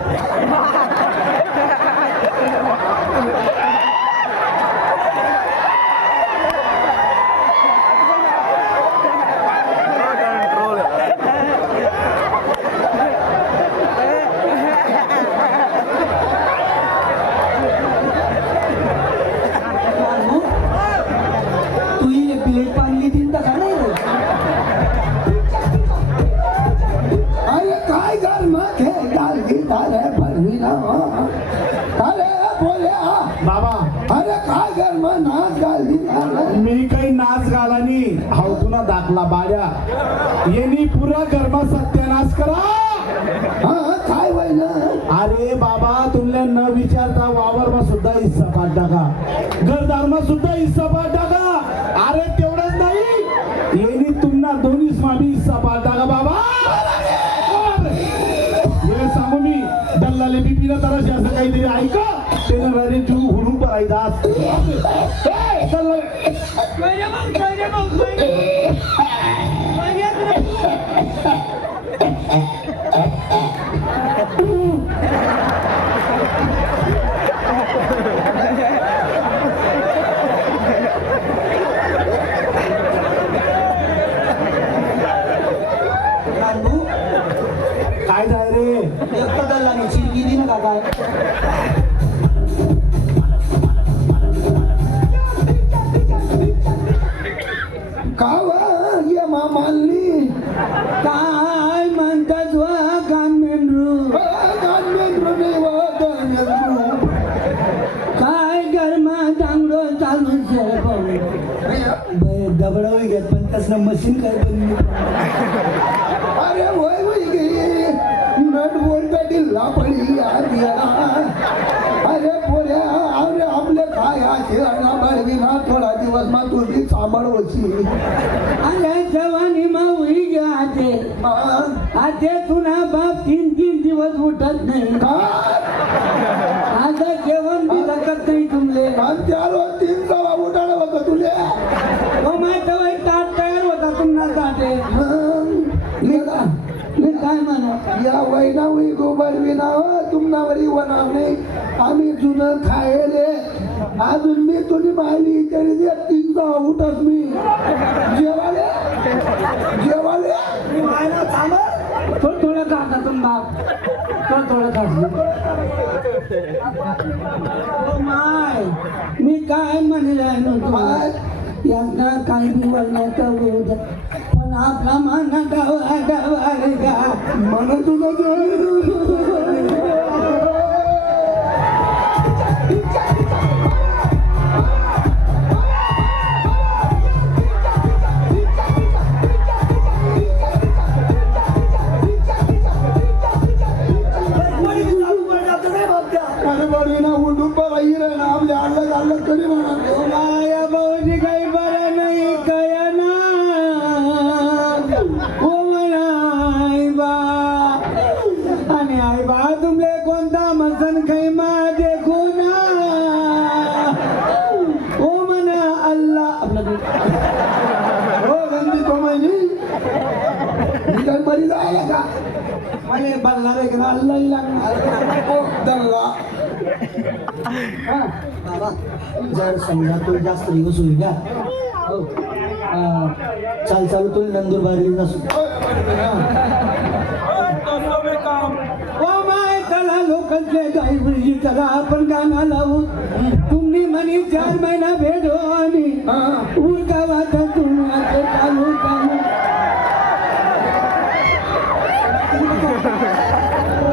Yeah. अरे बाबा अरे काय कर मग नाच गिटार मी काही नाच हावतुना दाखला बाड्या. येनी पुरा कर्मा सत्यानाश करा. हा काय वय ना अरे बाबा तुमले न विचारता वावर मा सुद्धा हिस्सा पाठ टाका. घरदार मा सुद्धा हिस्सा पाठ टाका. अरे तेवढंच नाही. तिला बीपीला तर असं काहीतरी ऐका. त्याला राहिले तू हुडून परायचा काय झालं रे? का काय का वा ये मा काय म्हणतात वा कान मेंढरू काय गरमा चांगलो चालू दबडावी घेत पण तसं मशीन काय बंद अरे वय नट बोलता पडी यार अरे पोऱ्या अरे आपले काय ना बळविना थोडा दिवस मा तुझी सांभाळ होशी. अरे जवानी मा उई गे आते आते तुना बाप तीन तीन दिवस उठत नाही. आता जेवण बी लागत नाही तुमले. आणि त्याला तीन सवा उठायला होतं तुले. ताट तयार होता तुम्हाला ताटे. नाही काय म्हणू. या वैना वै गोबर विना हो, तुमनावरी वना नाही आम्ही जुनं खायले. अजून मी तुझी माहिती तरी दे तीन सहा उठत मी. जेवाले? जेवाले? थोडं थोडं खाता तुम बाप. थोडं थोडं खाता माय मी काय म्हणले काय? यांना काही बोलण्याचं द्या पण आपला मान गावा गावा गा अरे बडविना उठून आपल्या आणलं आणलं तरी म्हणा. माया भाऊजी तुमले कोणता मसन काही मा देखो ना ओ म्हणा अल्लाह हो गंदी तो महिनी मी काय बरी जायला का मला बल्ला रे का अल्लाह लागणार हो दल्ला जर समजा तो जास्त दिवस होईल का चाल चालू तो नंदुरबारली नसू ओ चला लोकांचे काही बुजी चला आपण गाणं लावू. तुम्ही म्हणे चार महिना भेटो हो आणि